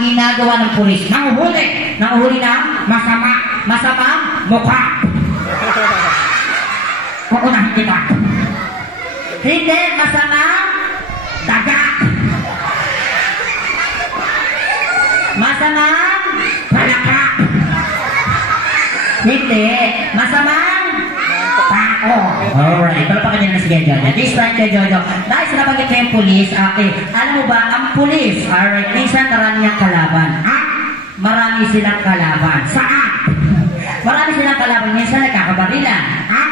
ginagawa ng pulis? Nanguhuli. Nanguhuli ng masama. Masamang mukha. Kukunahin kita. Hindi, masamang daga. Masamang palaka. Hindi, masamang tao. Alright, pero pa kanina na sige, Jojo. This time kay Jojo. Dahil sinabanggit ko yung pulis, okay. Alam mo ba, ang pulis, alright, minsan marami ang kalaban. Ha? Marami silang kalaban. Saan? Marami silang kalaban. Minsan nagkakabarilan. Ha?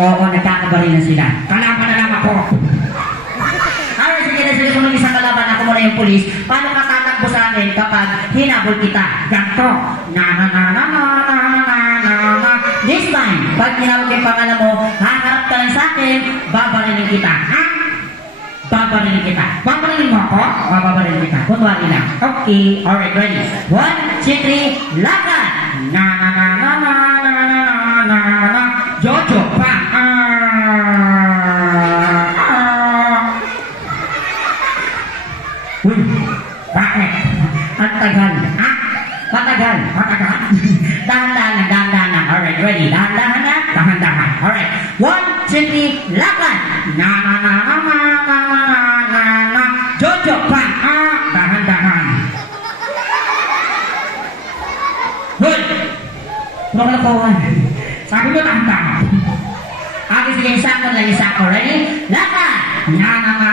Oo, nagkakabarilan sila. Kalaban na lang ako. Alright, sige na sila kung nung isang kalaban, ako muna yung pulis. Paano ka tatakbo sa akin kapag hinabol kita? Ganto. This time, pag tinawag yung pangalan mo, haharap ka lang sa akin, babarilin kita. Ha? Babarilin kita. Babarilin mo ako? O, babarilin kita. Kunwari lang. Okay. Alright, ready. 1, 2, 3, lakad! Na na na na na na na na na. Jojo pa. Uy, bakit? Ang tagal. Ha? Matagal. Matagal. Dahan-dahan. Dahan-dahan. Alright, ready. Dahan-dahan na. Dahan-dahan. Alright. 1, 2, 3, lakad! Na na na na na na na na na. Jojo pa. Dahan-dahan. Hoy! Nakalapawan. Sabi mo dahan-dahan. Okay, sige, isa ko lang isa ko. Ready? Lakad! Na na na